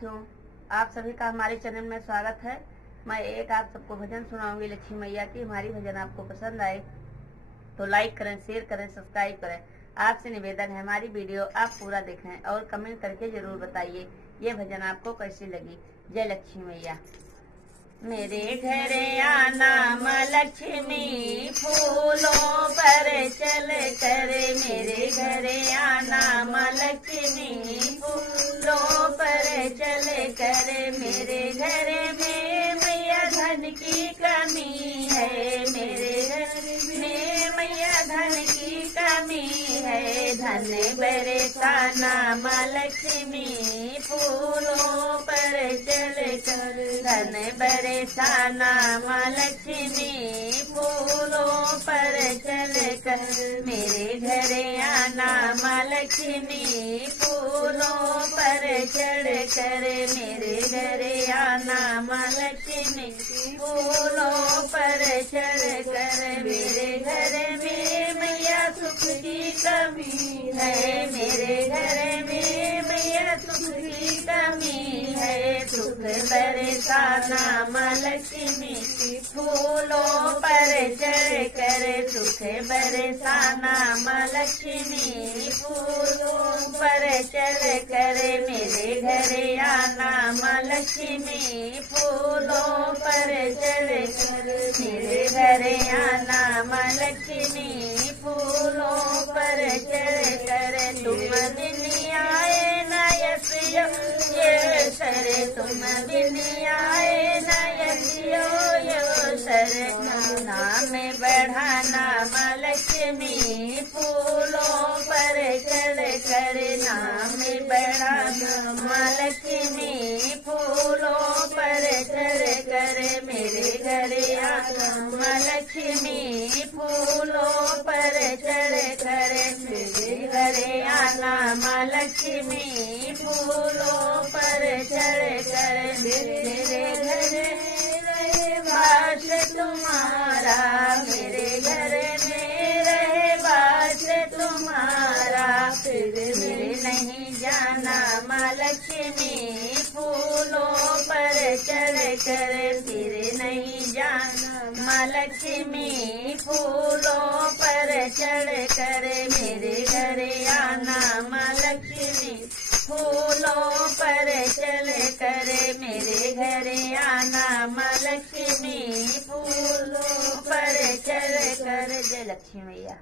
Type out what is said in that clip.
साथियों, आप सभी का हमारे चैनल में स्वागत है। मैं एक आप सबको भजन सुनाऊंगी लक्ष्मी मैया की। हमारी भजन आपको पसंद आए तो लाइक करें, शेयर करें, सब्सक्राइब करें। आपसे निवेदन है हमारी वीडियो आप पूरा देखें और कमेंट करके जरूर बताइए ये भजन आपको कैसी लगी। जय लक्ष्मी मैया। मेरे घर आना माँ लक्ष्मी फूलों पर चल कर, मेरे घर आना माँ लक्ष्मी फूलों पर चल कर। मेरे घर में मैया धन की कमी है, मेरे घर में मैया धन की कमी है। धन बरसाना माँ लक्ष्मी फूलों पर चल कर, धन बरसाना माँ लक्ष्मी फूलों पर चल कर। मेरे घर आना माँ लक्ष्मी फूलों पर चढ़ कर, मेरे घर आना माँ लक्ष्मी फूलों पर चढ़ कर। मेरे घर में मैया सुख की कमी है, मेरे घर में मैया सुख की कमी है। सुख बरसाना माँ लक्ष्मी फूलों पर चढ़ कर, सुख बरसाना माँ लक्ष्मी फूलों पर चढ़ कर। मेरे घर आना माँ लक्ष्मी फूलों पर चढ़ कर, मेरे घर आना माँ लक्ष्मी फूलों पर चढ़ कर। तुम दिन आए न यसियो ये सर, तुम दिन आए न यसियो यो सर। नाम बढ़ाना माँ लक्ष्मी फूलों पर चढ़ कर, नाम बढ़ाना माँ लक्ष्मी फूलों पर चढ़ कर। मेरे घर आना माँ लक्ष्मी फूलों पर चढ़ कर, मेरे घर आना माँ लक्ष्मी फूलों पर चढ़ कर। मेरे घर रहे वास तुम्हारा, मेरे घर में रहे वास तुम्हारा। फिर मेरे नहीं जाना माँ लक्ष्मी फूलों पर चढ़ कर, फिर नहीं जाना माँ लक्ष्मी फूलों पर चढ़ कर। मेरे घर आना माँ लक्ष्मी फूलों पर चढ़ कर, मेरे घर आना माँ लक्ष्मी फूलों पर चढ़ कर। जय लक्ष्मी मैया।